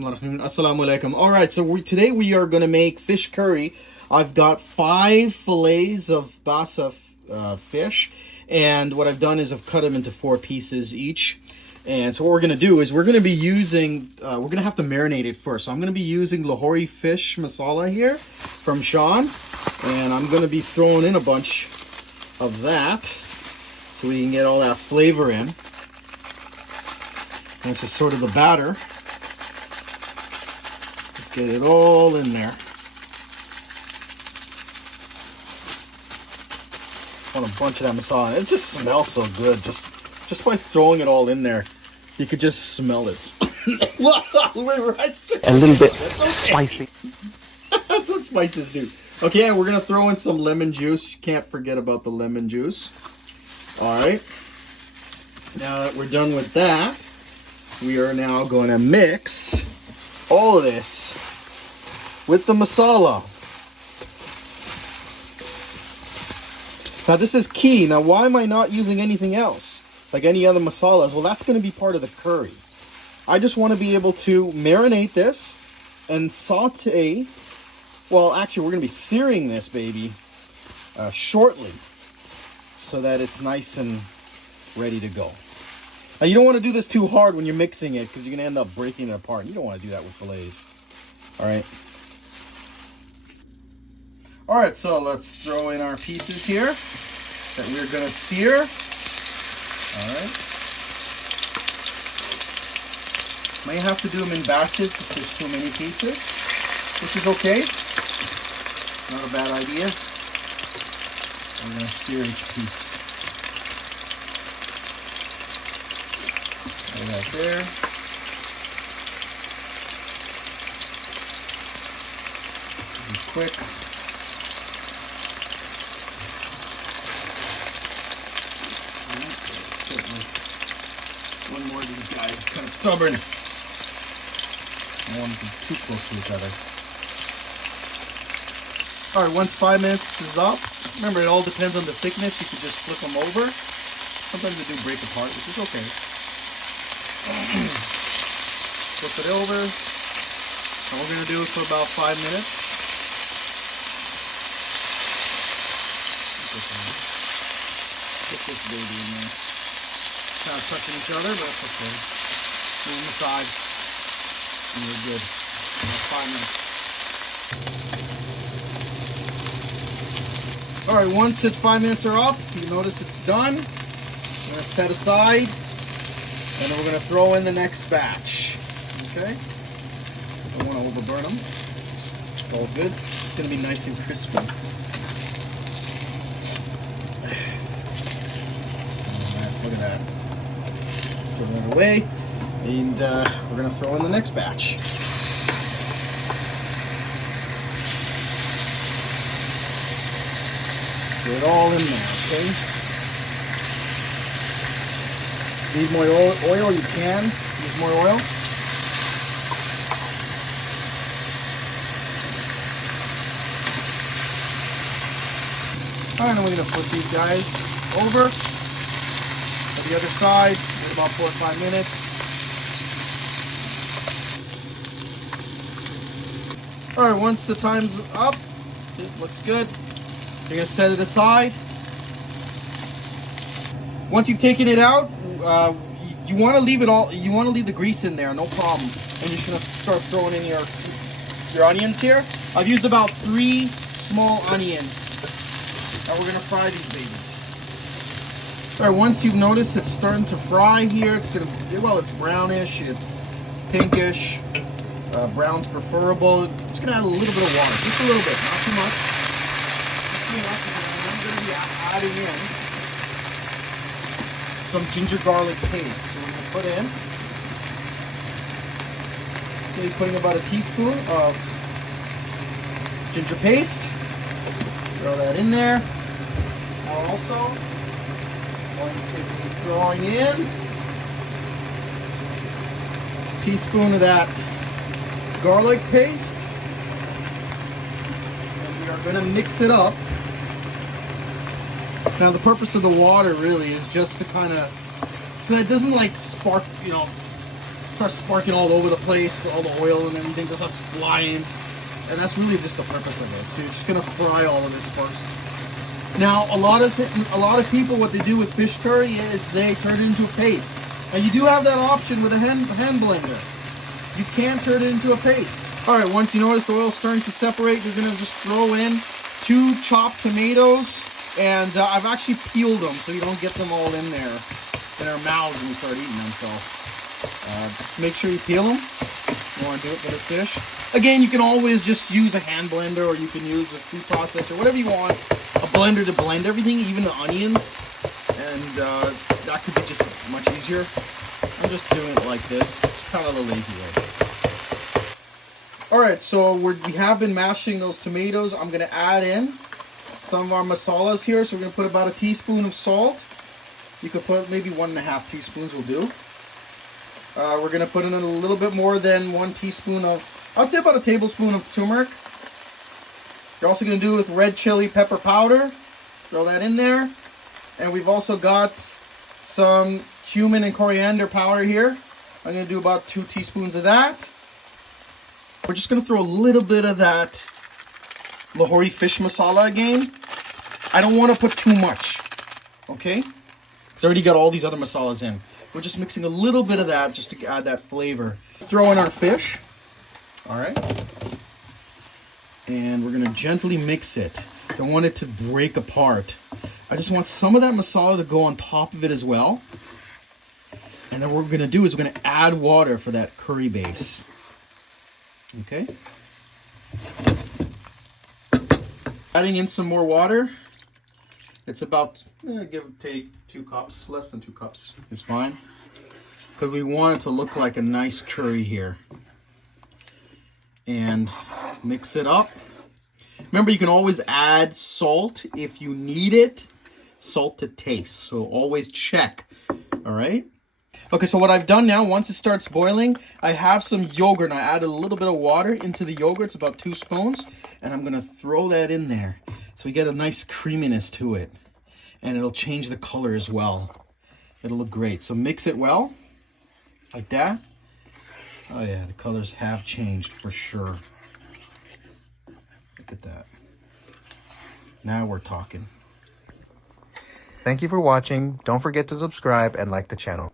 Bismillahirrahmanirrahim. Assalamu alaikum. All right, so today we are going to make fish curry. I've got 5 fillets of Basa fish, and what I've done is I've cut them into 4 pieces each. And so what we're going to do is we're going to be using, we're going to have to marinate it first. So I'm going to be using Lahori Fish Masala here from Shan, and I'm going to be throwing in a bunch of that so we can get all that flavor in. And this is sort of the batter. Let's get it all in there. Want a bunch of that masala. It just smells so good. Just by throwing it all in there, you could just smell it. A little bit spicy. That's what spices do. Okay, and we're gonna throw in some lemon juice. You can't forget about the lemon juice. All right. Now that we're done with that, we are now going to mix all of this with the masala. Now this is key. Now why am I not using anything else? Like any other masalas? Well, that's going to be part of the curry. I just want to be able to marinate this and saute. Well, actually, we're going to be searing this baby shortly so that it's nice and ready to go. Now, you don't want to do this too hard when you're mixing it because you're going to end up breaking it apart. You don't want to do that with fillets. All right. All right, so let's throw in our pieces here that we're going to sear. All right. May have to do them in batches if there's too many pieces, which is okay. Not a bad idea. I'm going to sear each piece. Right there. Be quick. One more of these guys. It's kind of stubborn. I don't want them too close to each other. Alright, once 5 minutes is up, remember it all depends on the thickness. You can just flip them over. Sometimes they do break apart, which is okay. Flip it over. And we're going to do it for about 5 minutes. Get this baby in there. Kind of touching each other, but that's okay. Move them aside. And we're good. About 5 minutes. Alright, once its 5 minutes are up, you notice it's done. We're going to set aside. And then we're going to throw in the next batch. Okay? Don't want to overburn them. It's all good. It's going to be nice and crispy. Look at that. Throw that away. And we're going to throw in the next batch. Get it all in there, okay? Need more oil, you can use more oil. Alright, now we're going to put these guys over to the other side. Wait about 4 or 5 minutes. Alright, once the time's up, it looks good. You're going to set it aside. Once you've taken it out, you want to leave it all. You want to leave the grease in there, no problem. And you're just gonna start throwing in your onions here. I've used about 3 small onions. Now we're gonna fry these babies. All right. Once you've noticed it's starting to fry here, it's gonna it's brownish, it's pinkish. Brown's preferable. Just gonna add a little bit of water, just a little bit, not too much. I'm gonna be adding in some ginger garlic paste. So we're going to put in, okay, putting about a teaspoon of ginger paste. Throw that in there. Now also, going to be throwing in a teaspoon of that garlic paste. And we are going to mix it up. Now the purpose of the water really is just to kind of, so that it doesn't like spark, start sparking all over the place, all the oil and everything just starts flying. And that's really just the purpose of it. So you're just gonna fry all of this first. Now, a lot of people, what they do with fish curry is they turn it into a paste. And you do have that option with a hand blender. You can turn it into a paste. All right, once you notice the oil's starting to separate, you're gonna just throw in 2 chopped tomatoes. And I've actually peeled them so you don't get them all in our mouths when we start eating them. So make sure you peel them. You want to do it for this dish. Again, you can always just use a hand blender, or you can use a food processor, whatever you want. A blender to blend everything, even the onions. And that could be just much easier. I'm just doing it like this. It's kind of the lazy way. All right, so we have been mashing those tomatoes. I'm going to add in some of our masalas here. So we're going to put about a teaspoon of salt. You could put maybe 1.5 teaspoons will do. We're going to put in a little bit more than 1 teaspoon of, I'd say about a tablespoon of turmeric. You're also going to do it with red chili pepper powder. Throw that in there. And we've also got some cumin and coriander powder here. I'm going to do about 2 teaspoons of that. We're just going to throw a little bit of that Lahori Fish Masala again. I don't want to put too much, okay? It's already got all these other masalas in. We're just mixing a little bit of that just to add that flavor. Throw in our fish, all right? And we're gonna gently mix it. Don't want it to break apart. I just want some of that masala to go on top of it as well. And then what we're gonna do is we're gonna add water for that curry base, okay? Adding in some more water. It's about, give or take 2 cups, less than 2 cups is fine. Because we want it to look like a nice curry here. And mix it up. Remember, you can always add salt if you need it. Salt to taste, so always check, all right? Okay, so what I've done now, once it starts boiling, I have some yogurt, and I added a little bit of water into the yogurt. It's about 2 spoons, and I'm gonna throw that in there. So we get a nice creaminess to it, and it'll change the color as well. It'll look great. So mix it well, like that. Oh yeah, the colors have changed for sure. Look at that. Now we're talking. Thank you for watching. Don't forget to subscribe and like the channel.